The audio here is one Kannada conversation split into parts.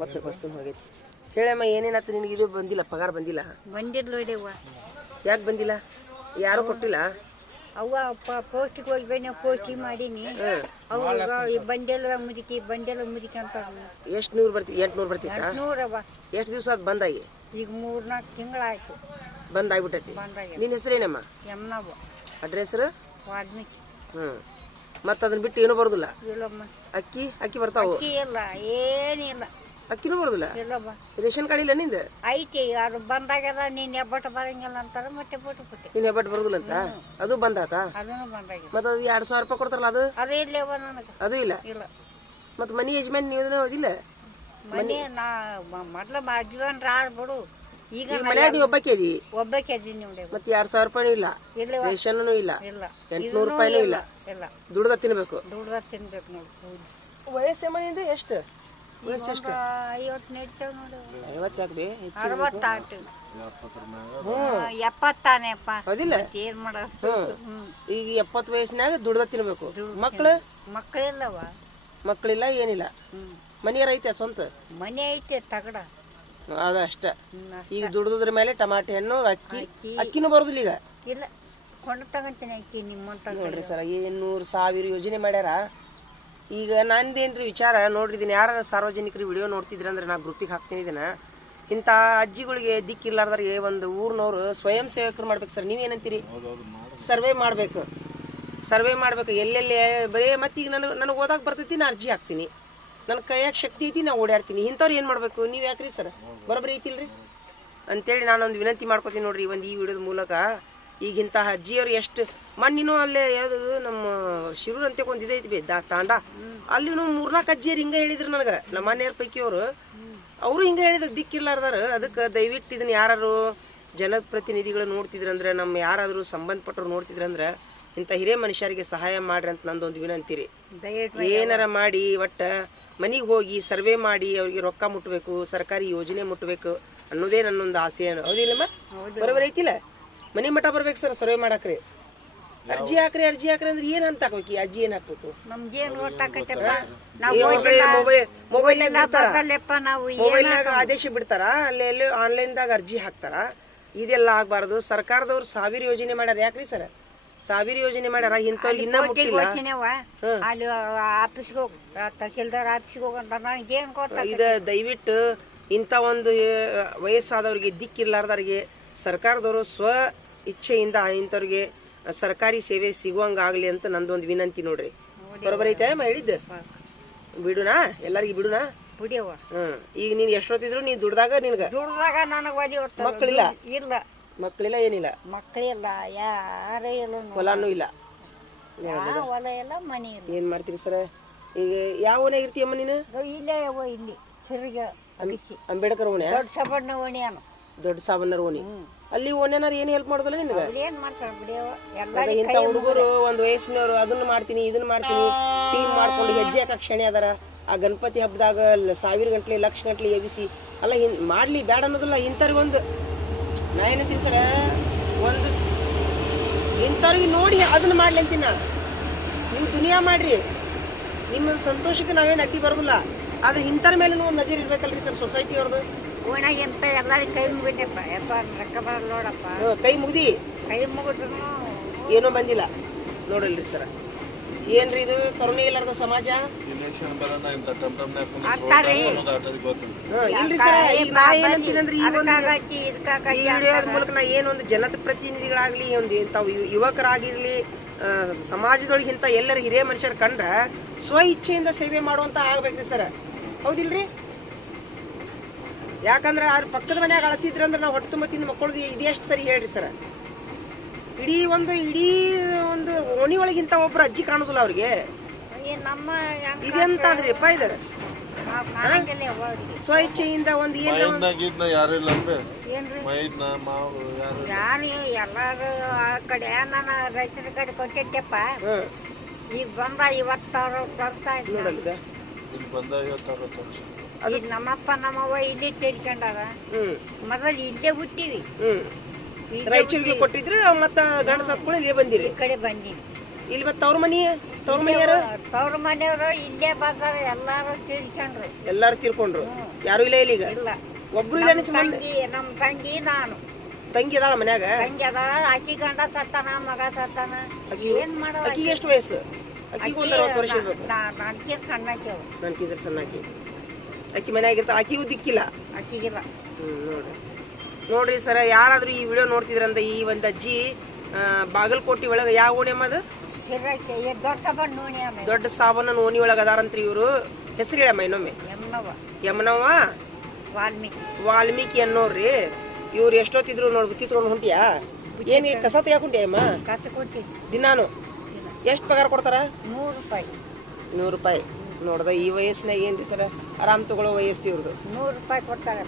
9 ಬಸ್ ಹೋಗೈತಿ. ಹೇಳಮ್ಮ ಏನೇನಾಯ್ತು ನಿನಗೆ? ಇದು ಬಂದಿಲ್ಲ, ಪಗಾರ ಬಂದಿಲ್ಲ? ಬಂದಿರ್ಲೋಡೆವ್ವ. ಯಾಕೆ ಬಂದಿಲ್ಲ? ಯಾರು ಕೊಟ್ಟಿಲ್ಲ? ಅವ್ವ ಪೋಸ್ಟಿಗೆ ಹೋಗಿ ಬನ್ನಿ, ಪೋಸ್ಟಿಗೆ ಮಾಡೀನಿ. ಅವಾಗ ಬಂಡೆಲ್ಲ ಮುದಿಕೆ ಅಂತ. ಎಷ್ಟು 100 ಬರ್ತಿ? 800 ಬರ್ತಿತ್ತ? 800. ಎಷ್ಟು ದಿವಸ ಅದು ಬಂದಾಗಿ? ಈಗ 3-4 ತಿಂಗಳಾಯ್ತು ಬಂದಾಗ್ಬಿಟ್ಟೈತಿ. ನಿನ್ನ ಹೆಸರೇನಮ್ಮ? ಯಮ್ನವ್ವ. ಅಡ್ರೆಸ್ ಹೆಸರು? ವಾಲ್ಮೀಕಿ. ಮತ್ತೆ ಅದನ್ನ ಬಿಟ್ಟು ಏನೂ ಬರೋದಿಲ್ಲ? ಇಲ್ಲಮ್ಮ. ಅಕ್ಕಿ ಬರ್ತಾವ? ಅಕ್ಕಿ ಇಲ್ಲ, ಏನಿಲ್ಲ. ಅಕ್ಕಿನೂ ಬರೋದಿಲ್ಲ? ಇಲ್ಲಮ್ಮ. ರೇಷನ್ ಕಾರ್ಡ್ ಇಲ್ಲ ನಿಂದ? ಐತಿ, ಅದು ಬಂದಾಗೆಲ್ಲ ನೀನ್ ಹೆಬ್ಬಟ್ಟು ಬರಂಗಿಲ್ಲ ಅಂತಾರ, ಮತ್ತೆ ಬಿಟ್ಟು ನೀನ್ ಹೆಬ್ಬಟ್ಟು ಬರೋದಿಲ್ಲ ಅಂತ? ಅದು ಬಂದಾತ? ಅದನ್ನು ಬಂದಾಗಿಲ್ಲ. ಮತ್ತೆ ಅದು 2,000 ರೂಪಾಯಿ ಕೊಡ್ತಾರಲ್ಲ ಅದು? ಅದೇ ಇಲ್ಲವ ನನಗೆ. ಅದು ಇಲ್ಲ? ಇಲ್ಲ. ಮತ್ತೆ ಮನಿ ಯಜಮಾನ್ ನೀವು ಓದಿಲ್ಲ? ಮನೆ ನಾ ಮೊದ್ಲು ಮದ್ವೆನ್ರ ಆಡ್ಬಿಡು. ಈಗ ಮನ್ಯಾಗ ನೀವು ಒಬ್ಬಕ್ಕೆ ಅದಿ? ಒಬ್ಬಕ್ಕೆ ಅದೀನಿ ನೋಡಿ. ಮತ್ತೆ 2,000 ರೂಪಾಯಿ ಇಲ್ಲ, ರೇಷನ್ನೂ ಇಲ್ಲ, 800 ರೂಪಾಯಿನೂ ಇಲ್ಲ. ದುಡ್ದ ತಿನ್ಬೇಕು. ದುಡ್ದ ತಿನ್ಬೇಕು ನೋಡಿ. ವಯಸ್ಸಮ್ಮ ನಿಂದು ಎಷ್ಟು? ವಯಸ್ಸು ಎಷ್ಟು? 50 ನಡೀತಾವ ನೋಡಿ. 50 ಯಾಕೆ ಬೇ? 60 ಆಯ್ತು. 70 ಹೌದಿಲ್ಲ? ಏನ್ ಮಾಡ. ಈಗ 70 ವಯಸ್ಸಿನಾಗ ದುಡ್ದ ತಿನ್ಬೇಕು. ಮಕ್ಕಳಿಲ್ಲವ? ಮಕ್ಕಳಿಲ್ಲ, ಏನಿಲ್ಲ. ಮನೆಯಾರ ಐತೆ ಸ್ವಂತ? ಮನೆ ಐತೆ ತಗಡ. ಅದ ಅಷ್ಟ. ಈಗ ದುಡ್ದ್ರ ಮೇಲೆ ಟಮಾಟೆ ಹಣ್ಣು, ಅಕ್ಕಿನೂ ಬರೋದಿಲ್ಲ ಈಗ? ಇಲ್ಲ, ಕೊಂಡು ತಗೊಂತೀನಿ ಅಕ್ಕಿ ನಿಮ್ಮಂತ. ನೋಡ್ರಿ ಸರ್, 100,000 ಯೋಜನೆ ಮಾಡ್ಯಾರ. ಈಗ ನಂದೇನ್ರಿ ವಿಚಾರ ನೋಡ್ರಿದ್ದೀನಿ, ಯಾರ ಸಾರ್ವಜನಿಕರು ವಿಡಿಯೋ ನೋಡ್ತಿದ್ರಂದ್ರೆ ನಾ ಗ್ರೂಪಿಗೆ ಹಾಕ್ತೀನಿ. ಇದನ್ನ ಇಂಥ ಅಜ್ಜಿಗಳಿಗೆ ದಿಕ್ಕಿರ್ಲಾರ್ದಾರಿಗೆ ಒಂದು ಊರಿನವ್ರು ಸ್ವಯಂ ಸೇವಕರು ಮಾಡ್ಬೇಕು ಸರ್. ನೀವೇನಂತೀರಿ? ಸರ್ವೆ ಮಾಡ್ಬೇಕು, ಎಲ್ಲೆಲ್ಲಿ ಬರೀ. ಮತ್ತೀಗ ನನಗೆ ಓದಾಕ್ ಬರ್ತೈತಿ, ನಾ ಅರ್ಜಿ ಹಾಕ್ತೀನಿ. ನನ್ನ ಕೈಯಾಗ ಶಕ್ತಿ ಐತಿ, ನಾ ಓಡಾಡ್ತೀನಿ. ಇಂಥವ್ರು ಏನು ಮಾಡಬೇಕು? ನೀವು ಯಾಕ್ರಿ ಸರ್ ಬರೋಬ್ಬರಿ ಐತಿಲ್ರಿ ಅಂತೇಳಿ ನಾನೊಂದು ವಿನಂತಿ ಮಾಡ್ಕೊತೀನಿ ನೋಡ್ರಿ ಈ ವಿಡಿಯೋದ ಮೂಲಕ. ಈಗ ಇಂಥ ಅಜ್ಜಿಯವ್ರು ಎಷ್ಟು ಮಣ್ಣಿನೂ ಅಲ್ಲೇ ಯಾವ್ದು ನಮ್ಮ ಶಿರೂರ್ ಅಂತ ಒಂದು ಇದೈತಿ ತಾಂಡ, ಅಲ್ಲಿ 3-4 ಅಜ್ಜಿಯರು ಹಿಂಗೆ ಹೇಳಿದ್ರು ನನಗೆ. ನಮ್ಮ ಮನೆಯವ್ರ ಪೈಕಿ ಅವರು ಹಿಂಗೆ ಹೇಳಿದ್ರು, ದಿಕ್ಕಿರ್ಲಾರ್ದಾರ. ಅದಕ್ಕೆ ದಯವಿಟ್ಟು ಇದನ್ನ ಯಾರು ಜನಪ್ರತಿನಿಧಿಗಳು ನೋಡ್ತಿದ್ರಂದ್ರೆ, ನಮ್ಮ ಯಾರಾದರೂ ಸಂಬಂಧಪಟ್ಟವ್ರು ನೋಡ್ತಿದ್ರಂದ್ರೆ ಇಂಥ ಹಿರಿಯ ಮನುಷ್ಯರಿಗೆ ಸಹಾಯ ಮಾಡ್ರಿ ಅಂತ ನಂದೊಂದು ವಿನಂತಿ ರೀ. ಏನಾರ ಮಾಡಿ ಒಟ್ಟ ಮನಿಗೆ ಹೋಗಿ ಸರ್ವೆ ಮಾಡಿ ಅವ್ರಿಗೆ ರೊಕ್ಕ ಮುಟ್ಬೇಕು, ಸರ್ಕಾರಿ ಯೋಜನೆ ಮುಟ್ಬೇಕು ಅನ್ನೋದೇ ನನ್ನೊಂದು ಆಸೆ. ಹೌದಿಲ್ಲಮ್ಮ? ಬರೋಬರಿ ಐತಿಲ್ಲ? ಮನಿ ಮಠ ಬರ್ಬೇಕು ಸರ್ ಸರ್ವೆ ಮಾಡಾಕ್ರಿ. ಅರ್ಜಿ ಹಾಕ್ರಿ ಅಂದ್ರೆ ಏನ್ ಅಂತ ಹಾಕ್ಬೇಕು? ಅಜ್ಜಿ ಏನ್ ಹಾಕ್ಬೇಕು? ಮೊಬೈಲ್ನಾಗ ಆದೇಶ ಬಿಡ್ತಾರ, ಅಲ್ಲಿ ಆನ್ಲೈನ್ದಾಗ ಅರ್ಜಿ ಹಾಕ್ತಾರ. ಇದೆಲ್ಲ ಆಗ್ಬಾರ್ದು. ಸರ್ಕಾರದವ್ರು 1000 ಯೋಜನೆ ಮಾಡ್ಯಾರ. ಯಾಕ್ರಿ ಸರ್ 1000 ಯೋಜನೆ ಮಾಡ್ಯಾರ? ಇಂಥವ್ರಿಗೆ ಇನ್ನ ಮುಟ್ಟಿಲ್ಲ. ಇದ ದಯವಿಟ್ಟು ಇಂಥ ಒಂದು ವಯಸ್ಸಾದವ್ರಿಗೆ ದಿಕ್ಕಿರ್ಲಾರ್ದವ್ರಿಗೆ ಸರ್ಕಾರದವರು ಸ್ವ ಇಚ್ಛೆಯಿಂದ ಇಂಥವ್ರಿಗೆ ಸರ್ಕಾರಿ ಸೇವೆ ಸಿಗುವಂಗಾಗ್ಲಿ ಅಂತ ನಂದೊಂದು ವಿನಂತಿ ನೋಡ್ರಿ. ಬರೋಬ್ಬರಿ ಐತೆ ಹೇಳಿದ್ದ? ಬಿಡುನಾ? ಎಲ್ಲರಿಗೂ ಬಿಡುನಾ? ಈಗ ನೀನ್ ಎಷ್ಟೊತ್ತಿದ್ರು ನೀನ್ ದುಡ್ದಾಗ ನಿನ್ಗ ಮಕ್ಕಳಿಲ್ಲ? ಇಲ್ಲ, ಮಕ್ಕಳಿಲ್ಲ, ಏನಿಲ್ಲ, ಮಕ್ಕಳಿಲ್ಲ, ಯಾರೇ ಇಲ್ಲ, ಹೊಲಾನು ಇಲ್ಲ, ಹೊಲ ಇಲ್ಲ, ಮನೆ ಇಲ್ಲ. ಏನ್ ಮಾಡ್ತೀರಿ ಸರ? ಈಗ ಯಾವ ಓಣ್ಯಾಗ ಇರ್ತೀಯಮ್ಮ ನೀನು? ಇಲ್ಲೇ ಇಲ್ಲಿ ಸಿರಿಗೆ ಅಂಬೇಡ್ಕರ್ ಓಣಿ? ದೊಡ್ಡ ಸಾಬಣ್ಣರ ಓಣಿ. ಅಲ್ಲಿ ಓಣ್ಯನಾರ ಏನು ಹೆಲ್ಪ್ ಮಾಡೋದಿಲ್ಲ ನಿನಗೆ? ಇಂಥ ಹುಡುಗರು ಒಂದು ವಯಸ್ಸಿನವರು ಅದನ್ನ ಮಾಡ್ತೀನಿ ಇದನ್ನ ಮಾಡ್ತೀನಿ ಟೀಮ್ ಮಾಡ್ಕೊಂಡು ಹೆಜ್ಜೆ ಹಾಕಕ್ ಕ್ಷಣೆ ಅದಾರ. ಆ ಗಣಪತಿ ಹಬ್ಬದಾಗ 1000 ಗಂಟ್ಲೆ 1,00,000 ಗಂಟ್ಲೆ ಎಬ್ಬಿಸಿ ಅಲ್ಲ ಮಾಡ್ಲಿ ಬ್ಯಾಡ ಅನ್ನೋದಿಲ್ಲ. ಇಂಥವ್ರಿಗೊಂದು ನಾ ಏನಂತೀನಿ ಸರ, ಒಂದು ಇಂಥವ್ರಿಗೆ ನೋಡಿ ಅದನ್ನ ಮಾಡ್ಲಿ ಅಂತೀನಿ ನಾ. ನೀವು ದುನಿಯಾ ಮಾಡ್ರಿ, ನಿಮ್ಮ ಸಂತೋಷಕ್ಕೆ ನಾವೇನು ಅಡ್ಡಿ ಬರೋದಿಲ್ಲ. ಆದ್ರೆ ಇಂಥರ ಮೇಲೆ ಒಂದು ನಜರ್ ಇರ್ಬೇಕಲ್ರಿ ಸರ್ ಸೊಸೈಟಿ ಅವ್ರದ್ದು. ಕೈ ಮುಗಿದಪ್ಪ, ರೊಕ್ಕ ಬರಲ್ಲ ನೋಡಪ್ಪ. ಕೈ ಮುಗ್ದಿ? ಕೈ ಮುಗಿದ್ರು ಏನೋ ಬಂದಿಲ್ಲ ನೋಡಲ್ರಿ ಸರ್. ಏನ್ರಿ ಇದು ಕರುಣೆ ಇಲ್ಲಾರ್ದ ಸಮಾಜ? ಇಲ್ರಿ ಸರ್, ನಾ ಏನಂತೀನಂದ್ರೆ ಈ ವಿಡಿಯೋದ ಮೂಲಕ ನಾ ಏನೊಂದು ಜನದ ಪ್ರತಿನಿಧಿಗಳಾಗ್ಲಿ, ಒಂದು ಇಂಥವು ಯುವಕರಾಗಿರ್ಲಿ, ಸಮಾಜದೊಳಗೆ ಇಂಥ ಎಲ್ಲರ ಹಿರಿಯ ಮನುಷ್ಯರು ಕಂಡ್ರ ಸ್ವ ಇಚ್ಛೆಯಿಂದ ಸೇವೆ ಮಾಡುವಂತ ಆಗ್ಬೇಕ್ರಿ ಸರ್. ಹೌದಿಲ್ರಿ? ಯಾಕಂದ್ರೆ ಅವ್ರ ಪಕ್ಕದ ಮನ್ಯಾಗ ಅಳತಿದ್ರಂದ್ರೆ ನಾವು ಹೊಟ್ಟೆ ತುಂಬ ತಿಂದು ಮಕ್ಕಳದು ಇದೆಷ್ಟು ಸರಿ ಹೇಳ್ರಿ ಸರ್. ಇಡೀ ಒಂದು ಓಣಿ ಒಳಗಿಂತ ಒಬ್ರು ಅಜ್ಜಿ ಕಾಣುದಿಲ್ಲ ಅವ್ರಿಗೆ. ಇದೆಂತಾದ್ರಿಪ್ಪ ಇದು? ಸ್ವ ಇಚ್ಛೆಯಿಂದ ಒಂದು ಎಲ್ಲಾರು ಆ ಕಡೆ ನಾನು ರೈತರ ಕಡೆ ಕೊಟ್ಟಿದ್ದೆಪ್ಪ. ಈಗ ಬಂದ 50 ವರ್ಷ ಆಯ್ತು. ಈಗ ನಮ್ಮಪ್ಪ ನಮ್ಮವ್ವ ಇಲ್ಲೇ ಸೇರ್ಕೊಂಡಾರ. ಮೊದಲು ಇಲ್ಲೇ ಹುಟ್ಟಿವಿ, ರಾಯಚೂರಿಗೆ ಕೊಟ್ಟಿದ್ರು. ಮತ್ತ ಗಂಡ ಸತ್ಕೊಂಡು ಇಲ್ಲೇ ಬಂದಿರಿ? ಈ ಕಡೆ ಬಂದಿವಿ. ಇಲ್ಲಿ ಮತ್ತೆ ತವ್ರ ಮನೆಯವರು ತವ್ರ ಮನೆಯವರು ಇಲ್ಲೇ ಬಂದಾರ, ಎಲ್ಲಾರು ತೀರ್ಕೊಂಡ್ರು. ಎಲ್ಲಾರು ತೀರ್ಕೊಂಡ್ರು. ಯಾರು ಇಲ್ಲ ಇಲ್ಲಿಗ? ಇಲ್ಲ. ಒಬ್ರು ಇಲ್ಲ. ನಮ್ ತಂಗಿ ನಾನು. ತಂಗಿ ಅದಾಳ ಮನ್ಯಾಗ? ತಂಗಿ ಅದಾಳ. ಆಕಿ ಗಂಡ ಸತ್ತಾನ, ಮಗ ಸತ್ತಾನ. ಏನ್ ಮಾಡೋ? ಅಕ್ಕಿ ಎಷ್ಟು ವಯಸ್ಸು? ಅಕ್ಕಿಗೂ ಒಂದು 60 ವರ್ಷ ಇರ್ಬೇಕು. ನನ್ಕಿಂತ ಸಣ್ಣಾಕಿ ಅವು. ನನ್ಕಿದ್ರ ಸಣ್ಣಾಕಿ. ಅಕ್ಕಿ ಮನ್ಯಾಗಿರ್ತಾಳ. ಅಕ್ಕಿಗೂ ದಿಕ್ಕಿಲ್ಲ. ಅಕ್ಕಿಗಿಲ್ಲ. ನೋಡ್ರಿ ಸರ, ಯಾರಾದ್ರೂ ಈ ವಿಡಿಯೋ ನೋಡ್ತಿದ್ರಂತ ಈ ಒಂದ್ ಅಜ್ಜಿ ಬಾಗಲಕೋಟೆ ಒಳಗ ಯಾವ ಓಣಿ ಅಮ್ಮ ಅದು? ದೊಡ್ಡ ಸಾಬನ ಓಣಿ ಒಳಗ ಅದಾರಂತ್ರಿ ಇವ್ರು. ಹೆಸರು ಹೇಳಮ್ಮ ಇನ್ನೊಮ್ಮೆ. ಯಮನವ್ವ ವಾಲ್ಮೀಕಿ ಅನ್ನೋರ್ರಿ. ಇವ್ರು ಎಷ್ಟೊತ್ತಿದ್ರು ನೋಡ್ಬಿತ್ತಿದ್ರು ಹೊಂಟಿಯಾ? ಏನ್ ಕಸ ತೆಗಾಕೊಂಟಿಯ ಅಮ್ಮ? ದಿನಾನು ಎಷ್ಟ್ ಪಗಾರ ಕೊಡ್ತಾರ? 100 ರೂಪಾಯಿ. 100 ರೂಪಾಯಿ. ನೋಡ್ದ ಈ ವಯಸ್ಸಿನಾಗ ಏನ್ರಿ ಸರ ಆರಾಮ್ ತಗೊಳ್ಳೋ ವಯಸ್ಸು ಇವ್ರದ್ದು. 100 ರೂಪಾಯಿ ಕೊಡ್ತಾರೆ.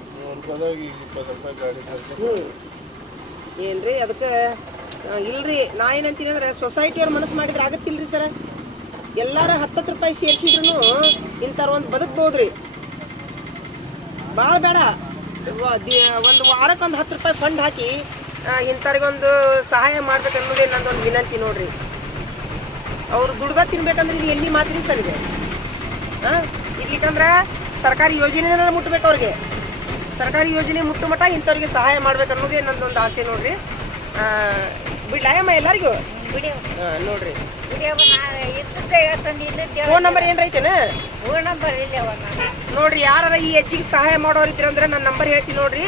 ಏನ್ರಿ ಅದಕ್ಕೆ ಇಲ್ರಿ, ನಾ ಏನಂತೀನಿ ಅಂದ್ರೆ ಸೊಸೈಟಿಯವ್ರ ಮನಸ್ಸು ಮಾಡಿದ್ರೆ ಆಗತ್ತಿಲ್ರಿ ಸರ. ಎಲ್ಲಾರ 10 ರೂಪಾಯಿ ಸೇರ್ಸಿದ್ರು ಇಂಥವ್ರ ಒಂದು ಬದುಕ್ಬೋದ್ರಿ. ಭಾಳ ಬೇಡ, ಒಂದು ವಾರಕ್ಕೆ ಒಂದು 10 ರೂಪಾಯಿ ಫಂಡ್ ಹಾಕಿ ಇಂಥವ್ರಿಗೊಂದು ಸಹಾಯ ಮಾಡ್ಬೇಕು ಅನ್ನೋದೇ ನಂದೊಂದು ವಿನಂತಿ ನೋಡ್ರಿ. ಅವ್ರು ದುಡ್ದ ತಿನ್ಬೇಕಂದ್ರೆ ಇದು ಎಲ್ಲಿ ಮಾತ್ರ ಸರ್ ಇದೆ. ಇರ್ಲಿಕ್ಕಂದ್ರೆ ಸರ್ಕಾರಿ ಯೋಜನೆನ ಮುಟ್ಬೇಕು ಅವ್ರಿಗೆ. ಸರ್ಕಾರಿ ಯೋಜನೆ ಮುಟ್ಟು ಮಟ್ಟ ಇಂಥವ್ರಿಗೆ ಸಹಾಯ ಮಾಡ್ಬೇಕು ಅನ್ನೋದೇ ನಂದೊಂದು ಆಸೆ ನೋಡ್ರಿ. ಬಿಡ್ಲಾಯಮ್ಮ ಎಲ್ಲರಿಗೂ ನೋಡ್ರಿ. ಫೋನ್ ನಂಬರ್ ಏನ್ರ ಐತೇನ? ನೋಡ್ರಿ, ಯಾರ ಈ ಅಜ್ಜಿಗೆ ಸಹಾಯ ಮಾಡೋರಿದ್ರ ಅಂದ್ರೆ ನನ್ನ ನಂಬರ್ ಹೇಳ್ತೀನಿ ನೋಡ್ರಿ.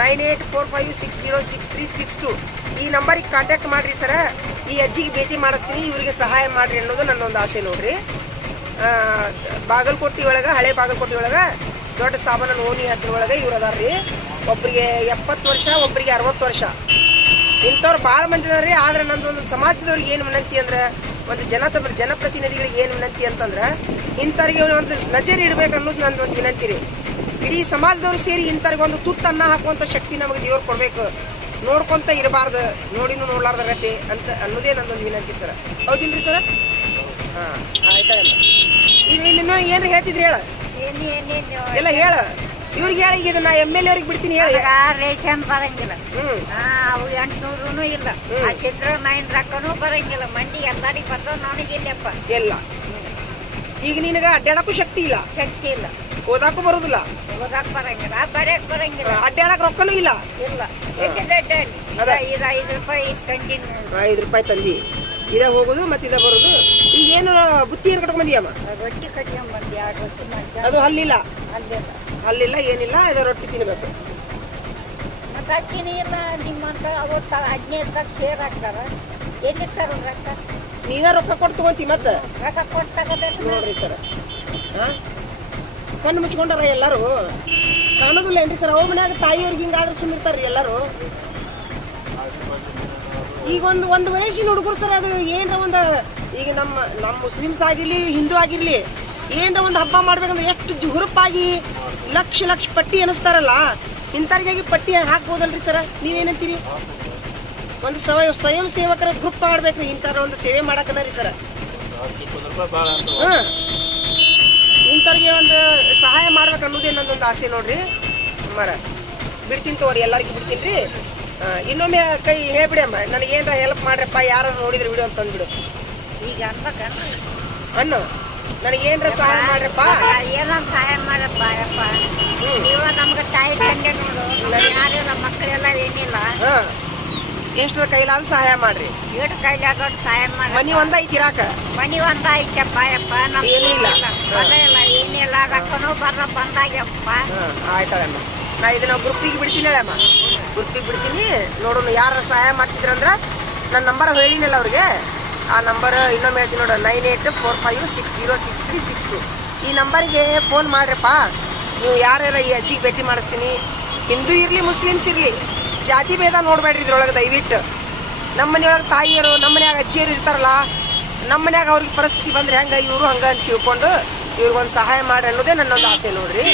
9845606362 ಈ ನಂಬರಿಗೆ ಕಾಂಟ್ಯಾಕ್ಟ್ ಮಾಡ್ರಿ ಸರ. ಈ ಅಜ್ಜಿಗೆ ಭೇಟಿ ಮಾಡಿಸ್ತೀನಿ, ಇವರಿಗೆ ಸಹಾಯ ಮಾಡ್ರಿ ಅನ್ನೋದು ನನ್ನೊಂದು ಆಸೆ ನೋಡ್ರಿ. ಬಾಗಲಕೋಟೆ ಒಳಗ, ಹಳೆ ಬಾಗಲಕೋಟೆ ಒಳಗ ದೊಡ್ಡ ಸಾಬನ ಓಣಿ ಹತ್ರ ಒಳಗ ಇವ್ರು ಅದಾರ್ರಿ. ಒಬ್ರಿಗೆ 70 ವರ್ಷ, ಒಬ್ರಿಗೆ 60 ವರ್ಷ. ಇಂಥವ್ರು ಭಾಳ ಮಂದಿ ಅದಾರ್ರಿ. ಆದ್ರೆ ನಂದೊಂದು ಸಮಾಜದವ್ರಿಗೆ ಏನು ವಿನಂತಿ ಅಂದ್ರೆ, ಒಂದು ಜನಪ್ರತಿನಿಧಿಗಳಿಗೆ ಏನು ವಿನಂತಿ ಅಂತಂದ್ರೆ, ಇಂಥವ್ರಿಗೆ ಒಂದು ನಜರ್ ಇಡ್ಬೇಕು ಅನ್ನೋದು ನಂದೊಂದು ವಿನಂತಿ ರೀ. ಇಡೀ ಸಮಾಜದವ್ರು ಸೇರಿ ಇಂಥವ್ರಿಗೆ ಒಂದು ತುತ್ತು ಅನ್ನ ಹಾಕುವಂತ ಶಕ್ತಿ ನಮಗೆ ದೇವ್ರು ಕೊಡ್ಬೇಕು. ನೋಡ್ಕೊಂತ ಇರಬಾರ್ದು, ನೋಡಿನೂ ನೋಡ್ಲಾರ್ದ ಗತಿ ಅಂತ ಅನ್ನೋದೇ ನಂದೊಂದು ವಿನಂತಿ ಸರ. ಹೌದಿಲ್ರಿ ಸರ? ಆಯ್ತಲ್ಲ. ಈಗ ಇನ್ನೂ ಏನ್ರಿ ಹೇಳ್ತಿದ್ರಿ ಹೇಳ? ಎಲ್ಲ ಹೇಳ. ಇವ್ರಿಗೆ ಹೇಳ. ಈಗ ನಾ MLA ಅವ್ರಿಗೆ ಬಿಡ್ತೀನಿ ಹೇಳಿ. ರೇಷನ್ ಬರಂಗಿಲ್ಲ. ಅವು 800 ಇಲ್ಲ. ಆ ಸಿದ್ದರಾಮಯ್ಯನ ರೊಕ್ಕನೂ ಬರಂಗಿಲ್ಲ. ಮಂದಿ ಎಲ್ಲರಿಗೆ ಬರ್ತಾವ, ನನಗಿಲ್ಲಪ್ಪ ಎಲ್ಲ. ಈಗ ನಿನಗ ಅಡ್ಡಾಡಕ್ಕೂ ಶಕ್ತಿ ಇಲ್ಲ. ಓದಾಕು ಬರುದಿಲ್ಲ. ಓದಾಕ್ ಬರಂಗಿಲ್ಲ, ಬರ್ಯಾಕ್ ಬರಂಗಿಲ್ಲ, ಅಡ್ಡಾಡಕ್ ರೊಕ್ಕನೂ ಇಲ್ಲ. 5 ರೂಪಾಯಿ ತಂದಿನ. 5 ರೂಪಾಯಿ ತಂದಿ ಇದ ಹೋಗುದು ಮತ್ತೆ ಇದ ಬರುದು. ಈಗ ಏನು ಬುತ್ತಿ ಏನ್ ಕಟ್ಕೊಂಡ್ ಬಂದಿಯಮ್ಮ? ರೊಟ್ಟಿ ಕಟ್ಕೊಂಡ್ ಬಂದಿ. 2 ರೊಟ್ಟಿ ಮಾಡಿ. ಅದು ಹಲ್ಲಿಲ್ಲ ಏನಿಲ್ಲ, ಇದು ರೊಟ್ಟಿ ತಿನ್ಬೇಕು. ಮತ್ತೆ ಅಕ್ಕಿನೂ ಇಲ್ಲ. ನಿಮ್ಮಂತ ಅವತ್ತು 15 ತಕ್ಕ ಸೇರ್ ಹಾಕ್ತಾರ. ಎಲ್ಲಿ ರೊಕ್ಕ? ನೀನ ರೊಕ್ಕ ಕೊಟ್ಟು ತಗೊಂತಿ ಮತ್ತ? ರೊಕ್ಕ ಕೊಟ್ಟು ತಗೋಬೇಕು ನೋಡ್ರಿ ಸರ್. ಕಣ್ಣು ಮುಚ್ಕೊಂಡಾರ ಎಲ್ಲಾರು. ಕಾಣೋದಿಲ್ಲ ಏನ್ರಿ ಸರ್? ಅವ್ರ ಮನ್ಯಾಗ ತಾಯಿಯವ್ರಿಗೆ ಹಿಂಗಾದ್ರೆ ಸುಮ್ಮಿರ್ತಾರ್ರಿ ಎಲ್ಲಾರು. ಈಗ ಒಂದು ವಯಸ್ಸಿನ ಹುಡುಗರು ಸರ್, ಅದು ಏನರ ಒಂದು, ಈಗ ನಮ್ಮ ಮುಸ್ಲಿಮ್ಸ್ ಆಗಿರ್ಲಿ, ಹಿಂದೂ ಆಗಿರ್ಲಿ, ಏನರ ಒಂದು ಹಬ್ಬ ಮಾಡ್ಬೇಕಂದ್ರೆ ಎಷ್ಟು ಹುರುಪಾಗಿ ಲಕ್ಷ ಪಟ್ಟಿ ಅನಿಸ್ತಾರಲ್ಲ, ಇಂಥವ್ರಿಗಾಗಿ ಪಟ್ಟಿ ಹಾಕ್ಬೋದಲ್ರಿ ಸರ? ನೀವೇನಂತೀರಿ? ಒಂದು ಸ್ವಯಂ ಸೇವಕರ ಗ್ರೂಪ್ ಮಾಡ್ಬೇಕ್ರಿ ಇಂಥವ್ರ ಒಂದು ಸೇವೆ ಮಾಡಕನ ರೀ ಸರ. ಇಂಥವ್ರಿಗೆ ಒಂದು ಸಹಾಯ ಮಾಡ್ಬೇಕು ಅನ್ನೋದೇ ನನ್ನೊಂದು ಆಸೆ ನೋಡ್ರಿ. ಬಿಡ್ತೀನಿ ತಗೋರಿ, ಎಲ್ಲರಿಗೂ ಬಿಡ್ತೀನಿ ರೀ. ಇನ್ನೊಮ್ಮೆ ಕೈ ಹೇಳ್ಬಿಡಿ ಅಮ್ಮ, ನನಗೆ ಏನಾರ ಹೆಲ್ಪ್ ಮಾಡ್ರಪ್ಪ, ಯಾರು ನೋಡಿದ್ರೆ ವಿಡಿಯೋ ಅಂತ ಅಂದ್ಬಿಡು. ಈಗ ಅನ್ನು ನನಗೆ ಏನಾರ ಸಹಾಯ ಮಾಡ್ರಪ್ಪ, ಏನೋ ಸಹಾಯ ಮಾಡಪ್ಪ. ನೀವು ನಮ್ಗೆ ತಾಯಿ ತಂದೆ ನೋಡು, ಯಾರಿಲ್ಲ, ಮಕ್ಕಳೆಲ್ಲ ಏನಿಲ್ಲ. ಎಷ್ಟರ ಕೈಲಾದ ಸಹಾಯ ಮಾಡ್ರಿ. ಎಷ್ಟು ಕೈಲಾದ ಸಹಾಯ ಮಾಡಿ. ಮನಿ ಒಂದ ಐತಿರಾಕ? ಮನಿ ಒಂದ ಐತಪ್ಪ. ಯಪ್ಪ ಏನಿಲ್ಲ, ಇಲ್ಲ, ಏನಿಲ್ಲ. ರೊಕ್ಕನೂ ಬಂದಾಗ್ಯಪ್ಪ. ಆಯ್ತಳಮ್ಮ, ನಾ ಇದನ್ನ ಗ್ರೂಪಿಗೆ ಬಿಡ್ತೀನಿ ಅಮ್ಮ. ಗ್ರೂಪಿಗೆ ಬಿಡ್ತೀನಿ, ನೋಡೋಣ ಯಾರ ಸಹಾಯ ಮಾಡ್ತಿದ್ರಂದ್ರ ನನ್ನ ನಂಬರ್ ಹೇಳಿನಲ್ಲ ಅವ್ರಿಗೆ. ಆ ನಂಬರ್ ಇನ್ನೊಮ್ಮೆ ಹೇಳ್ತೀನಿ ನೋಡ, 9845606362 ಈ ನಂಬರ್ಗೆ ಫೋನ್ ಮಾಡ್ರಪ್ಪ. ನೀವು ಯಾರ್ಯಾರ ಈ ಅಜ್ಜಿಗೆ ಭೇಟಿ ಮಾಡಿಸ್ತೀನಿ. ಹಿಂದೂ ಇರ್ಲಿ, ಮುಸ್ಲಿಮ್ಸ್ ಇರ್ಲಿ, ಜಾತಿ ಭೇದ ನೋಡ್ಬೇಡ್ರಿ ಇದ್ರೊಳಗೆ ದಯವಿಟ್ಟು. ನಮ್ಮ ಮನೆಯೊಳಗೆ ತಾಯಿಯರು, ನಮ್ಮ ಮನ್ಯಾಗ ಅಜ್ಜಿಯರು ಇರ್ತಾರಲ್ಲ, ನಮ್ಮ ಮನ್ಯಾಗ ಅವ್ರಿಗೆ ಪರಿಸ್ಥಿತಿ ಬಂದ್ರೆ ಹೆಂಗ, ಇವರು ಹಂಗ ಅಂತ ತಿಳ್ಕೊಂಡು ಇವ್ರಿಗೊಂದು ಸಹಾಯ ಮಾಡಿ ಅನ್ನೋದೇ ನನ್ನೊಂದು ಆಸೆ ನೋಡ್ರಿ.